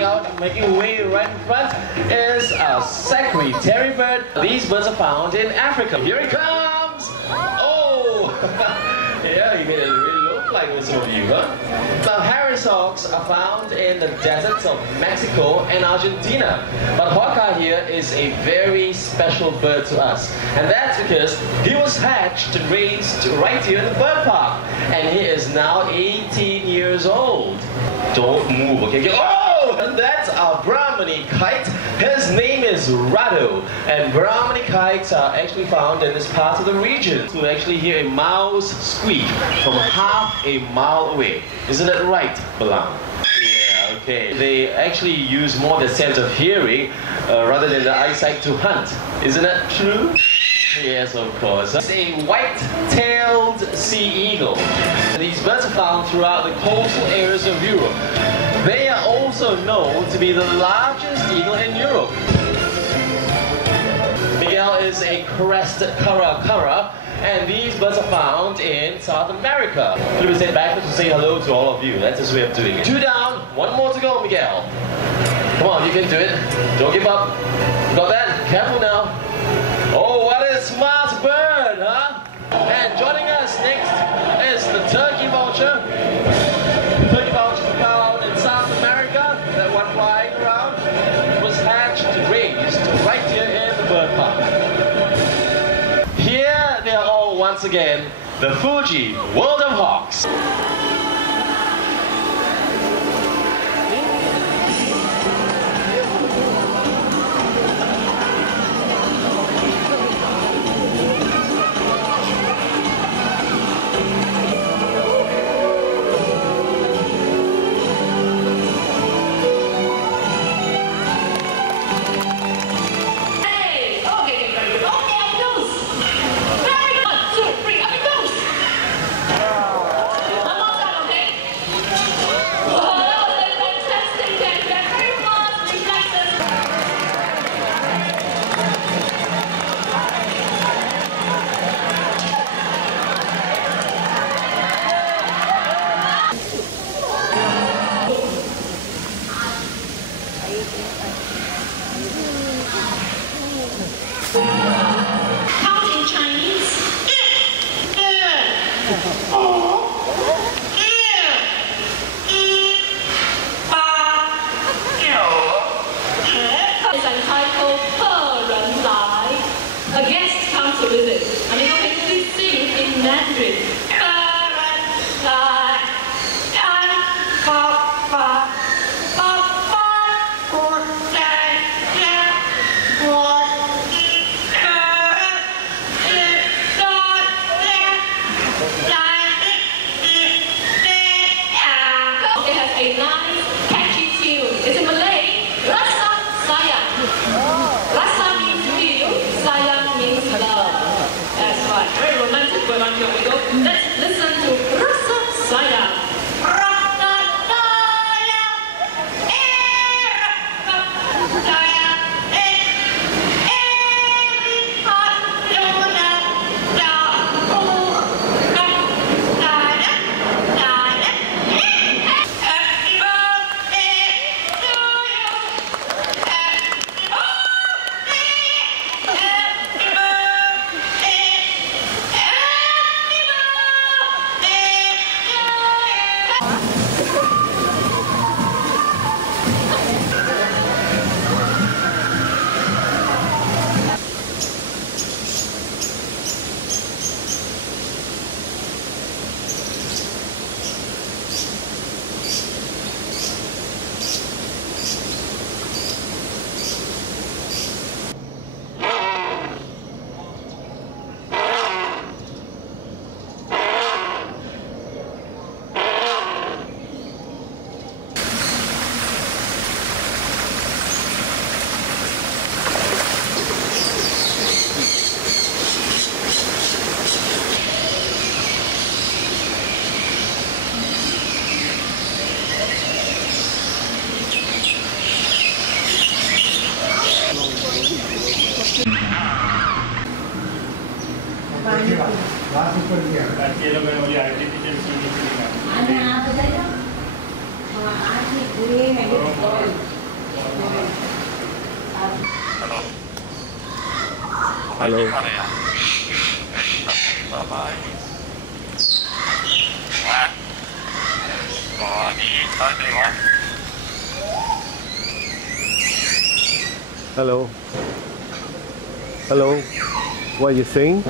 coming out, making way right in front is a secretary bird. These birds are found in Africa. Here it comes! Oh! Yeah, you made it really look like this of you, huh? Now, harris hawks are found in the deserts of Mexico and Argentina. But hawk here is a very special bird to us. And that's because he was hatched and raised right here in the bird park. And he is now 18 years old. Don't move, okay? Oh! And that's our Brahmani kite. His name is Radu. And Brahmani kites are actually found in this part of the region. To actually hear a mouse squeak from half a mile away. Isn't that right, Balang? Yeah, okay. They actually use more the sense of hearing rather than the eyesight to hunt. Isn't that true? Yes, of course. It's a white-tailed sea eagle. These birds are found throughout the coastal areas of Europe. They are also known to be the largest eagle in Europe. Miguel is a crested caracara, and these birds are found in South America. Let me stand back to say hello to all of you. That's his way of doing it. 2 down, 1 more to go, Miguel. Come on, you can do it. Don't give up. Got that? Careful now. Oh, what a smart bird, huh? And joining us next is the turkey vulture. Turkey vultures are found in South America. That one flying around was hatched and raised right here in the bird park. Here they are all once again, the Fuji World of Hawks. Count in Chinese. It's entitled "Per Ren Lai." A guest comes to visit, and you can please sing in Mandarin. It has a nice, catchy tune. It's in Malay. Rasa sayang. Rasa means feel, sayang means love. That's right. Very romantic going on here we go. Let's listen to Rasa sayang. Rasa sayang. Rasa sayang. Ada apa saja? Ada Hello. Hello. Hello. What are you saying?